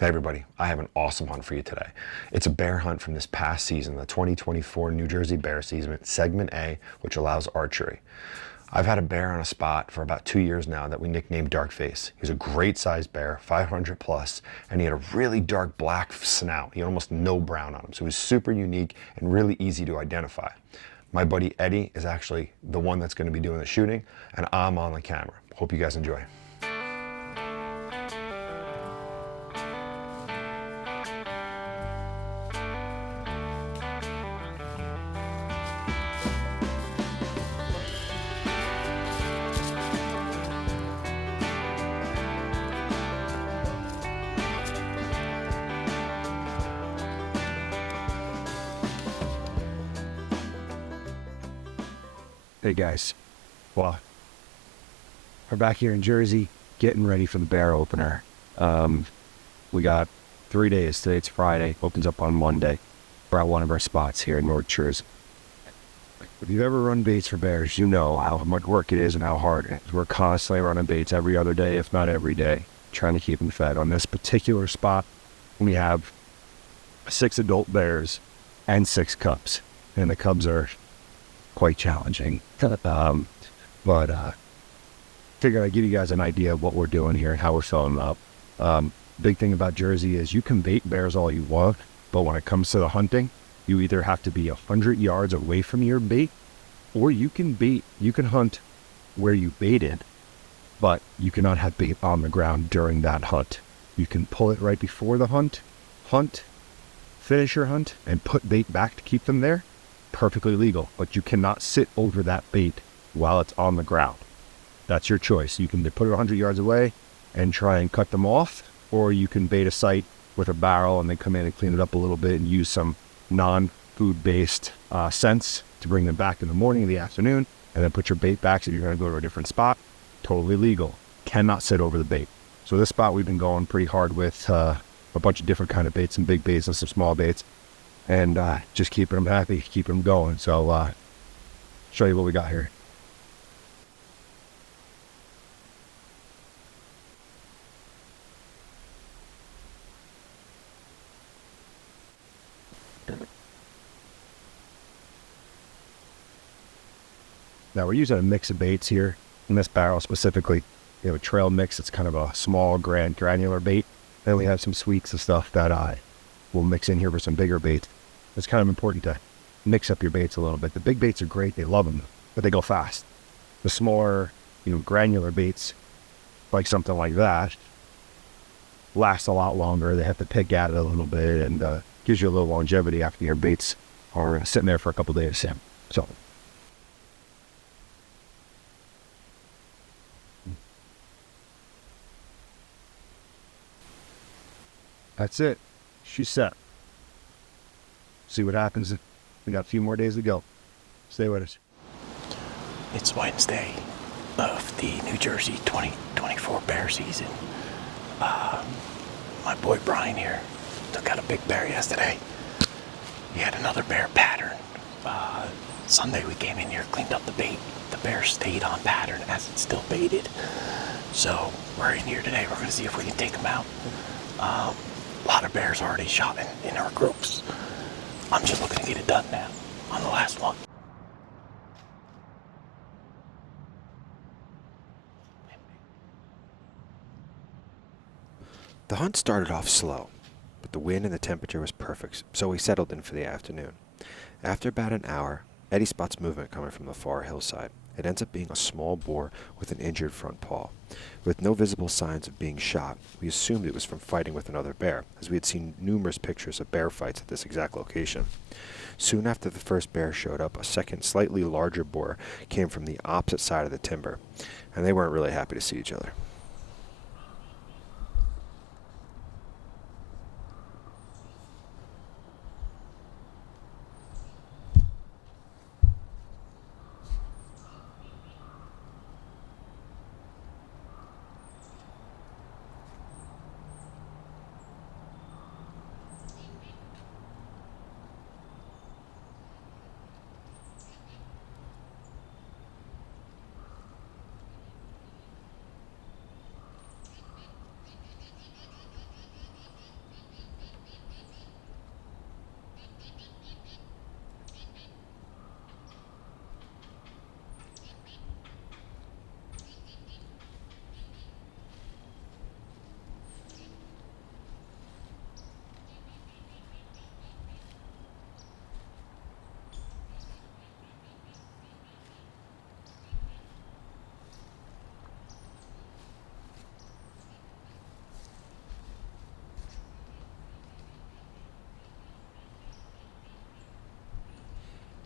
Hey everybody, I have an awesome hunt for you today. It's a bear hunt from this past season, the 2024 New Jersey bear season, segment A, which allows archery. I've had a bear on a spot for about 2 years now that we nicknamed Darkface. He was a great sized bear, 500 plus, and he had a really dark black snout. He had almost no brown on him, so he was super unique and really easy to identify. My buddy Eddie is actually the one that's going to be doing the shooting, and I'm on the camera. Hope you guys enjoy. Hey guys, well, we're back here in Jersey, getting ready for the bear opener. We got 3 days. Today it's Friday, opens up on Monday. We're at one of our spots here in North Jersey. If you've ever run baits for bears, you know how much work it is and how hard it is. We're constantly running baits every other day, if not every day, trying to keep them fed. On this particular spot, we have 6 adult bears and 6 cubs, and the cubs are quite challenging. But figured I'd give you guys an idea of what we're doing here and how we're filling them up. Big thing about Jersey is you can bait bears all you want, but when it comes to the hunting, you either have to be 100 yards away from your bait, or you can hunt where you baited, but you cannot have bait on the ground during that hunt. You can pull it right before the hunt, finish your hunt, and put bait back to keep them there. Perfectly legal, but you cannot sit over that bait while it's on the ground. That's your choice. You can put it 100 yards away and try and cut them off, or you can bait a site with a barrel and then come in and clean it up a little bit and use some non-food based scents to bring them back in the morning, in the afternoon, and then put your bait back. So you're going to go to a different spot. Totally legal. Cannot sit over the bait. So this spot we've been going pretty hard with a bunch of different kind of baits, some big baits and some small baits, and just keeping them happy, keeping them going. So show you what we got here. Now we're using a mix of baits here in this barrel specifically. We have a trail mix. It's kind of a small granular bait. Then we have some sweets and stuff that we'll mix in here for some bigger baits. It's kind of important to mix up your baits a little bit. The big baits are great. They love them, but they go fast. The smaller, granular baits, like something like that, last a lot longer. They have to pick at it a little bit, and gives you a little longevity after your baits are sitting there for a couple days. So that's it. She's set. See what happens. We got a few more days to go. Stay with us. It's Wednesday of the New Jersey 2024 bear season. My boy Brian here took out a big bear yesterday. He had another bear pattern. Sunday we came in here, cleaned up the bait. The bear stayed on pattern as it's still baited. So we're in here today. We're going to see if we can take him out. A lot of bears already shot in our groups. I'm just looking to get it done now on the last one. The hunt started off slow, but the wind and the temperature was perfect, so we settled in for the afternoon. After about an hour, Eddie spots movement coming from the far hillside. It ends up being a small boar with an injured front paw. With no visible signs of being shot, we assumed it was from fighting with another bear, as we had seen numerous pictures of bear fights at this exact location. Soon after the first bear showed up, a second, slightly larger boar came from the opposite side of the timber, and they weren't really happy to see each other.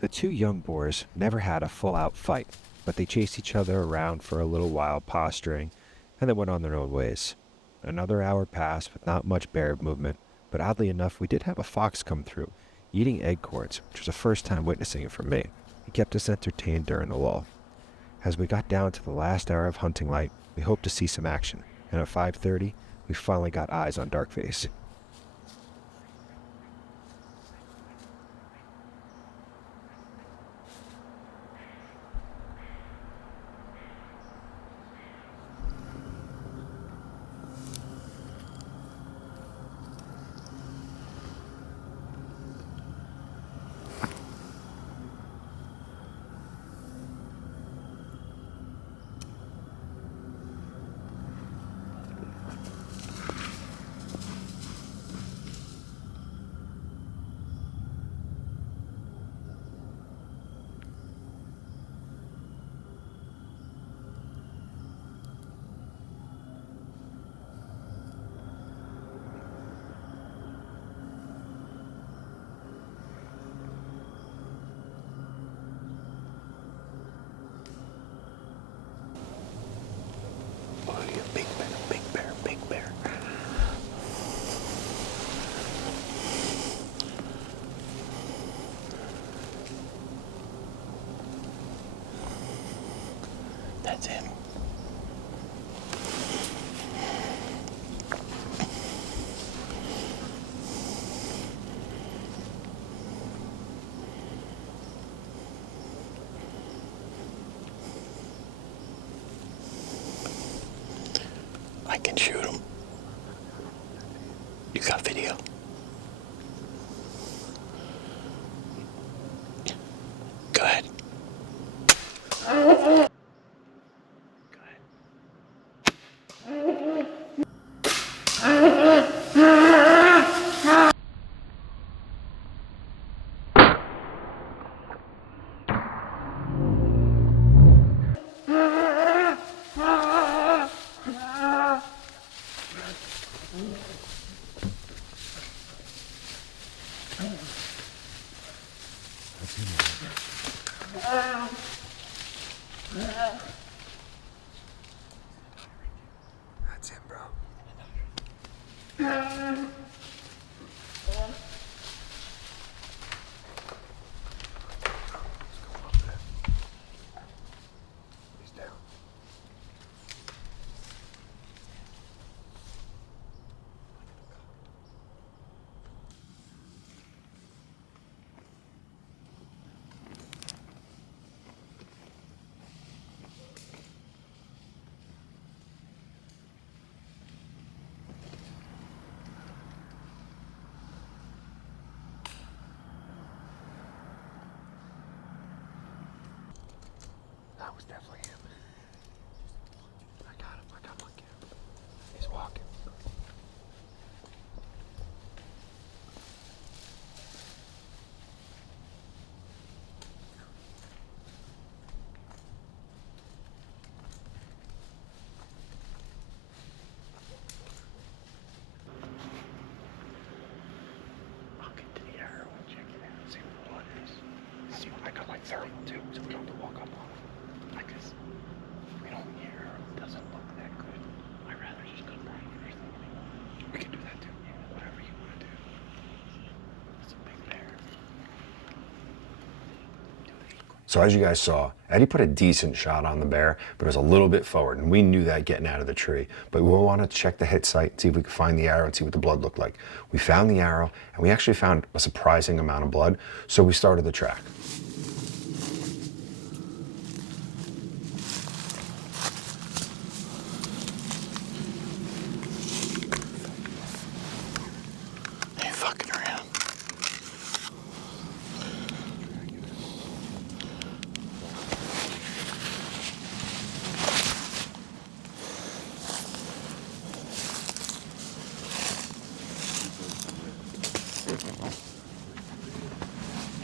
The two young boars never had a full-out fight, but they chased each other around for a little while posturing, and then went on their own ways. Another hour passed with not much bear movement, but oddly enough, we did have a fox come through, eating acorns, which was the first time witnessing it for me. He kept us entertained during the lull. As we got down to the last hour of hunting light, we hoped to see some action, and at 5:30, we finally got eyes on Darkface. Oh, you big bear, big bear, big bear. That's him. I can shoot him. You got video? Go ahead. Go ahead. That's him, bro. He's down. That was definitely him. I got him. I got my camera. He's walking. I'll get to the arrow and check it out, see what the blood is. See, I got my thermal too, so we don't have to walk up on it. Like this. We don't hear, it doesn't look that good. I'd rather just go back or something. We can do that too. Yeah, whatever you want to do. It's a big bear. So as you guys saw, Eddie put a decent shot on the bear, but it was a little bit forward, and we knew that getting out of the tree. But we wanted to check the hit site, see if we could find the arrow and see what the blood looked like. We found the arrow, and we actually found a surprising amount of blood, so we started the track. Ain't fucking around.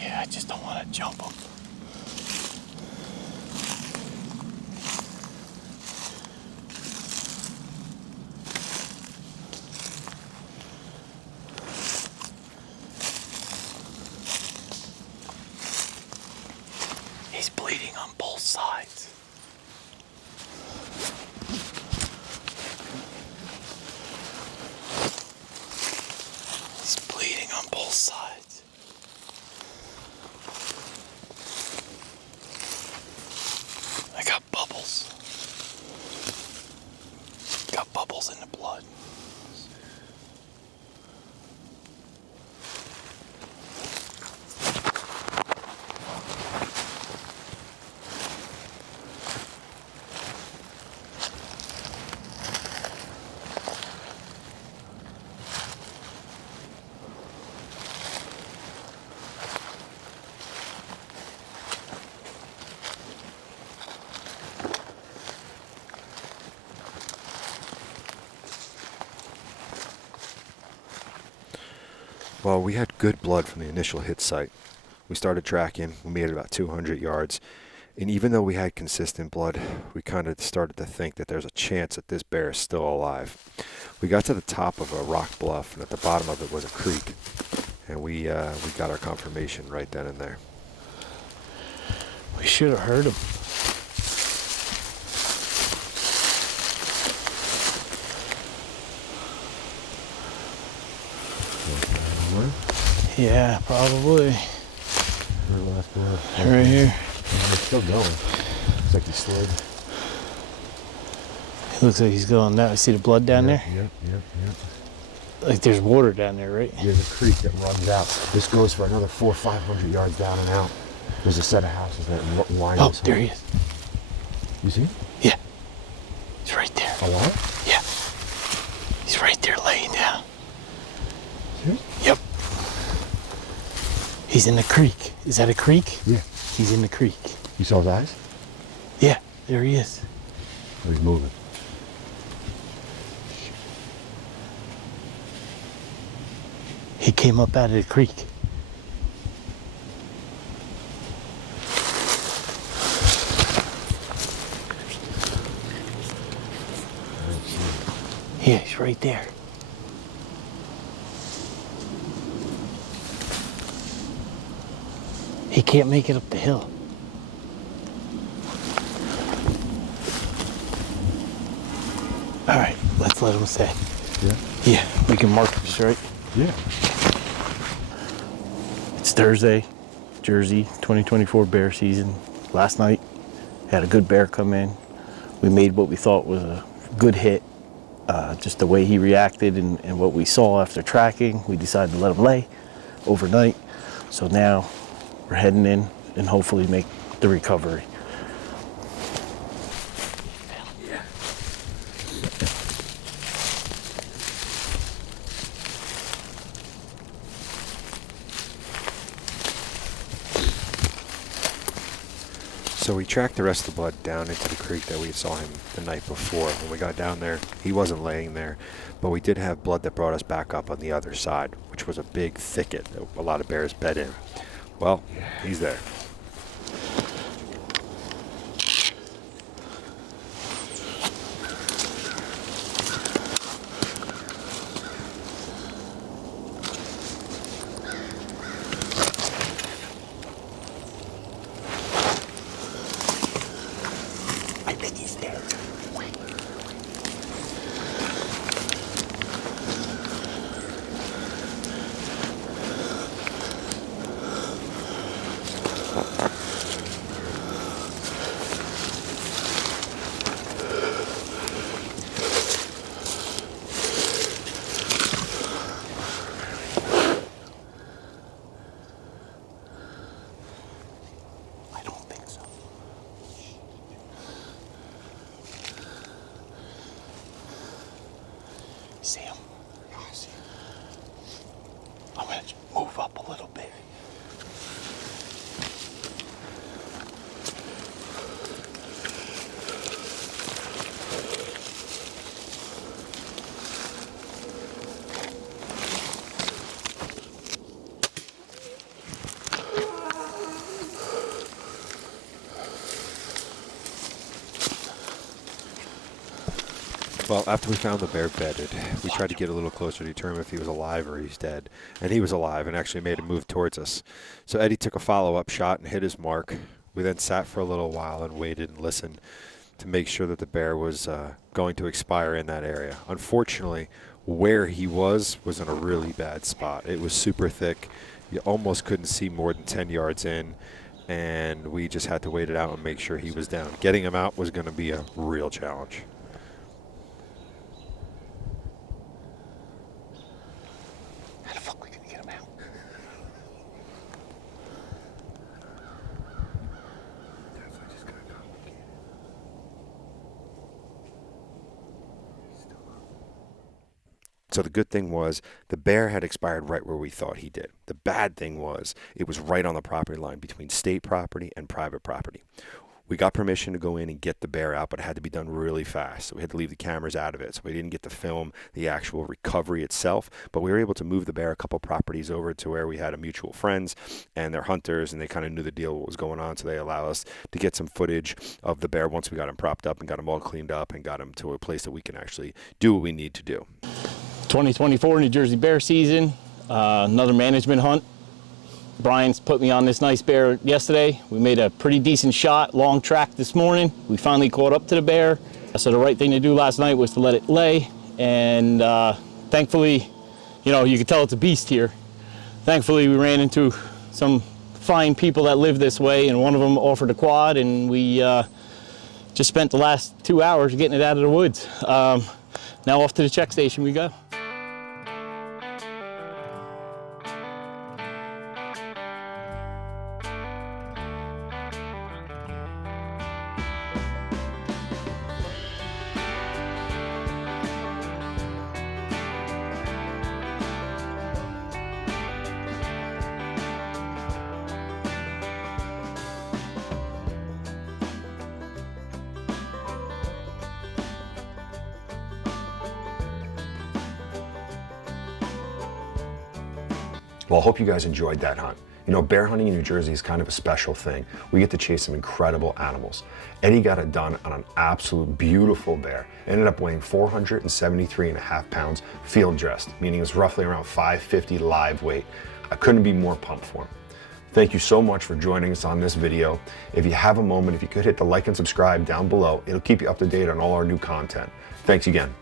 Yeah, I just don't want to jump him. Well, we had good blood from the initial hit site. We started tracking. We made it about 200 yards. And even though we had consistent blood, we kind of started to think that there's a chance that this bear is still alive. We got to the top of a rock bluff, and at the bottom of it was a creek. And we got our confirmation right then and there. We should have heard him. Yeah, probably. Right here. It's still going. Looks like he slid. It looks like he's going now. See the blood down there? Yep. Like there's water down there, right? There's a creek that runs out. This goes for another 400 or 500 yards down and out. There's a set of houses that line Oh, this there up. he is. You see? Yeah. He's right there. Alive? Yeah. He's right there laying down. Serious? Yep. He's in the creek. Is that a creek? Yeah. He's in the creek. You saw his eyes? Yeah, there he is. Oh, he's moving. He came up out of the creek. Yeah, he's right there. He can't make it up the hill. All right, let's let him stay. Yeah? Yeah, we can mark this, right? Yeah. It's Thursday, Jersey, 2024 bear season. Last night, had a good bear come in. We made what we thought was a good hit. Just the way he reacted and what we saw after tracking, we decided to let him lay overnight. So now we're heading in and hopefully make the recovery. So we tracked the rest of the blood down into the creek that we saw him the night before. When we got down there, he wasn't laying there, but we did have blood that brought us back up on the other side, which was a big thicket that a lot of bears bed in. Well, he's there. I think he's there. I don't think so. See him? I see him. I'm gonna move up a little bit. Well, after we found the bear bedded, we tried to get a little closer to determine if he was alive or he's dead. And he was alive and actually made a move towards us. So Eddie took a follow-up shot and hit his mark. We then sat for a little while and waited and listened to make sure that the bear was going to expire in that area. Unfortunately, where he was in a really bad spot. It was super thick. You almost couldn't see more than 10 yards in. And we just had to wait it out and make sure he was down. Getting him out was going to be a real challenge. How the fuck we gonna get him out? So the good thing was the bear had expired right where we thought he did. The bad thing was it was right on the property line between state property and private property. We got permission to go in and get the bear out, but it had to be done really fast. So we had to leave the cameras out of it. So we didn't get to film the actual recovery itself, but we were able to move the bear a couple properties over to where we had a mutual friends and they're hunters, and they kind of knew the deal, what was going on. So they allow us to get some footage of the bear once we got him propped up and got him all cleaned up and got him to a place that we can actually do what we need to do. 2024 New Jersey bear season, another management hunt. Brian's put me on this nice bear yesterday. We made a pretty decent shot, long track this morning. We finally caught up to the bear. So the right thing to do last night was to let it lay. And thankfully, you know, you could tell it's a beast here. Thankfully, we ran into some fine people that live this way, and one of them offered a quad, and we just spent the last 2 hours getting it out of the woods. Now off to the check station we go. Well, I hope you guys enjoyed that hunt. You know, bear hunting in New Jersey is kind of a special thing. We get to chase some incredible animals. Eddie got it done on an absolute beautiful bear. Ended up weighing 473.5 pounds field dressed, meaning it's roughly around 550 live weight. I couldn't be more pumped for him. Thank you so much for joining us on this video. If you have a moment, if you could hit the like and subscribe down below, it'll keep you up to date on all our new content. Thanks again.